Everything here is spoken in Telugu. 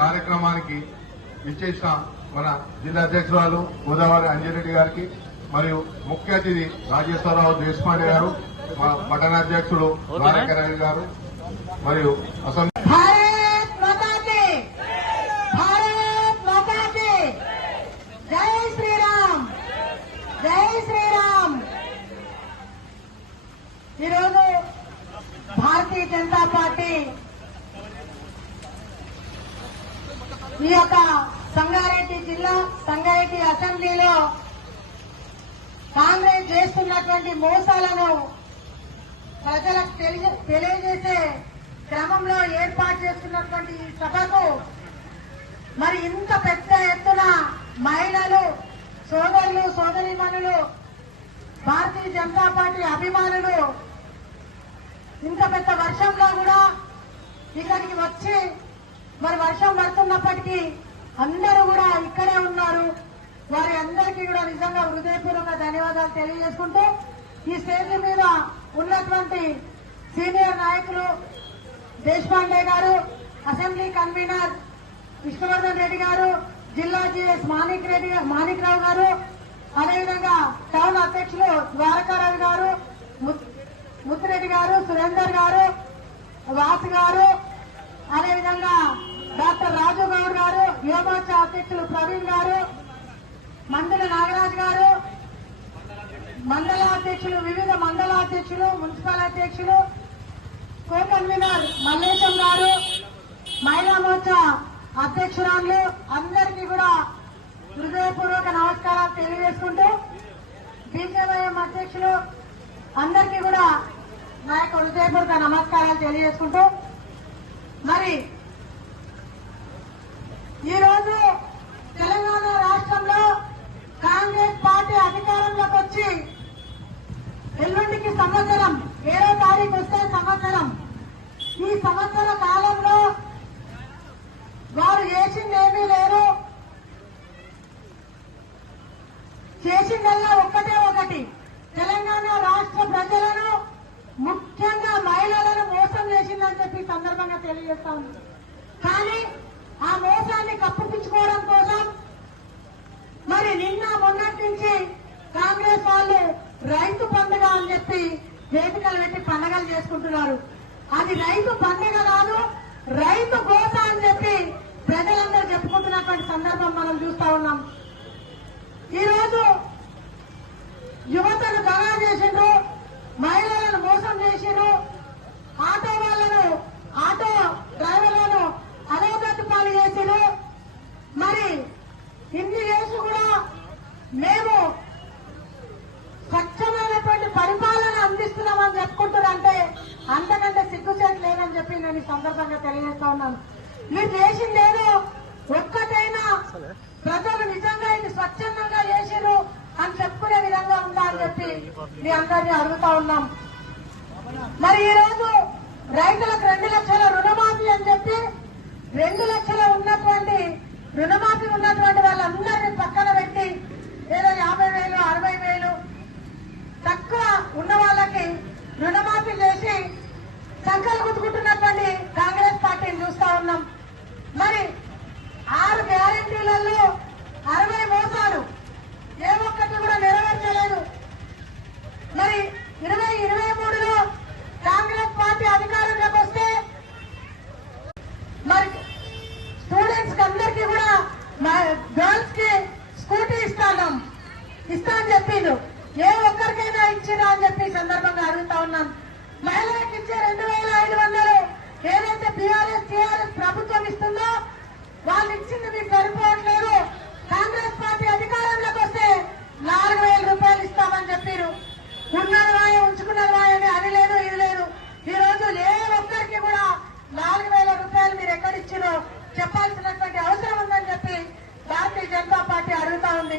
కార్యక్రమానికి ఇచ్చేసిన మన జిల్లా అధ్యక్షురాలు గోదావరి అంజిరెడ్డి గారికి మరియు ముఖ్య అతిథి రాజేశ్వరరావు దేశపాండే గారు, మా పట్టణ అధ్యక్షుడు ద్వారకారాయణ గారు మరియు అసెంబ్లీ ఈరోజు భారతీయ జనతా పార్టీ ఈ యొక్క సంగారెడ్డి జిల్లా సంగారెడ్డి అసెంబ్లీలో కాంగ్రెస్ చేస్తున్నటువంటి మోసాలను ప్రజలకు తెలియజేసే క్రమంలో ఏర్పాటు చేస్తున్నటువంటి ఈ సభకు మరి ఇంత పెద్ద ఎత్తున మహిళలు, సోదరులు, సోదరీమణులు, భారతీయ జనతా పార్టీ అభిమానులు ఇంత పెద్ద వర్షంలో కూడా ఇక్కడికి వచ్చి మరి వర్షం పడుతున్నప్పటికీ అందరూ కూడా ఇక్కడే ఉన్నారు. వారి అందరికీ కూడా నిజంగా హృదయపూర్వక ధన్యవాదాలు తెలియజేసుకుంటూ ఈ స్టేజ్ మీద ఉన్నటువంటి సీనియర్ నాయకులు దేశపాండే గారు, అసెంబ్లీ కన్వీనర్ విష్ణువర్ధన్ రెడ్డి గారు, జిల్లా జీఎస్ మాణిక్రావు గారు, అదేవిధంగా టౌన్ అధ్యక్షులు ద్వారకారావు గారు, ముత్తిరెడ్డి గారు, సురేందర్ గారు, వాసు గారు, అదేవిధంగా డాక్టర్ రాజు గౌడ్ గారు, యువమోర్చా అధ్యక్షులు ప్రవీణ్ గారు, మండల నాగరాజ్ గారు, మండల అధ్యక్షులు, వివిధ మండల అధ్యక్షులు, మున్సిపల్ అధ్యక్షులు, కో కన్వీనర్ మల్లేశం గారు, మహిళా మోర్చా అధ్యక్షురాలు అందరికీ కూడా హృదయపూర్వక నమస్కారాలు తెలియజేసుకుంటూ బీజేపీఎం అధ్యక్షులు అందరికీ కూడా నా యొక్క హృదయపూర్వక నమస్కారాలు తెలియజేసుకుంటూ మరి ఈరోజు తెలంగాణ రాష్ట్రంలో కాంగ్రెస్ పార్టీ అధికారంలోకి వచ్చి ఎల్లుండికి సంవత్సరం, 7వ తారీఖు వస్తే సంవత్సరం. ఈ సంవత్సర కాలంలో వారు చేసిందేమీ లేరు. చేసిందల్లా ఒకటి తెలంగాణ రాష్ట్ర ప్రజలను, ముఖ్యంగా మహిళలను మోసం చేసిందని చెప్పి సందర్భంగా తెలియజేస్తా ఉంది. కానీ ఆ మోసాన్ని కప్పిపుచ్చుకోవడం కోసం మరి నిన్న మొన్నటి నుంచి కాంగ్రెస్ వాళ్ళు రైతు పండుగ అని చెప్పి వేదికలు పెట్టి పండుగలు చేసుకుంటున్నారు. అది రైతు పండుగ కాదు, రైతు గోస అని చెప్పి ప్రజలందరూ చెప్పుకుంటున్నటువంటి సందర్భం మనం చూస్తా ఉన్నాం. ఈ రోజు యువతను దగా చేసిండ్రు, మహిళలను మోసం చేసిండ్రు, ఆటో వాళ్ళను, ఆటో డ్రైవర్లను అధోగతి పాలు చేసిండ్రు. మరి ఇన్ని చేసి కూడా మేము స్వచ్ఛమైనటువంటి పరిపాలన అందిస్తున్నామని చెప్పుకుంటున్నారంటే అంతకంటే సిగ్గుచేటు లేదని చెప్పి నేను ఈ సందర్భంగా తెలియజేస్తా ఉన్నాను. మీరు చేసిందేదో ఒక్కటైనా ప్రజలు నిజంగా ఇది స్వచ్ఛందంగా చేసిరు అని చెప్పుకునే విధంగా ఉందా అని చెప్పి మీ అందరినీ అడుగుతా ఉన్నాం. మరి ఈ రోజు రైతులకు 2 లక్షల రుణమాఫీ అని చెప్పి 2 లక్షల ఉన్నటువంటి రుణమాఫీ ఉన్నటువంటి వాళ్ళందరినీ పక్కన పెట్టి ఏదో 50,000, 60,000 తక్కువ ఉన్న వాళ్ళకి రుణమాఫీ చేసి సంకలు గుర్తుకుంటున్నటువంటి కాంగ్రెస్ పార్టీని చూస్తా ఉన్నాం. మరి 6 గ్యారెంటీలలో 60 మోసాలు, ఏ ఒక్కటి కూడా నెరవేర్చలేదు. మరి 2023లో కాంగ్రెస్ పార్టీ అధికారంలోకి వస్తే మరి స్టూడెంట్స్ కి అందరికీ కూడా గర్ల్స్ కి స్కూటీ ఇస్తా అని చెప్పిండు. ఏ ఒక్కరికైనా ఇచ్చినా అని చెప్పి సందర్భంగా అడుగుతా ఉన్నాం. మహిళలకు ఇచ్చే 2,500 ఏదైతే టీఆర్ఎస్ ప్రభుత్వం ఇస్తుందో వాళ్ళు ఇచ్చింది మీకు సరిపోవట్లేదు. కాంగ్రెస్ పార్టీ అధికారంలోకి వస్తే 4,000 రూపాయలు ఇస్తామని చెప్పారు. ఉన్నది వాయ ఉంచుకున్నది వాయ అని అది లేదు ఇది లేదు. ఈ రోజు ఏ ఒక్కరికి కూడా 4,000 రూపాయలు మీరు ఎక్కడిచ్చినో చెప్పాల్సినటువంటి అవసరం ఉందని చెప్పి భారతీయ జనతా పార్టీ అడుగుతా ఉంది.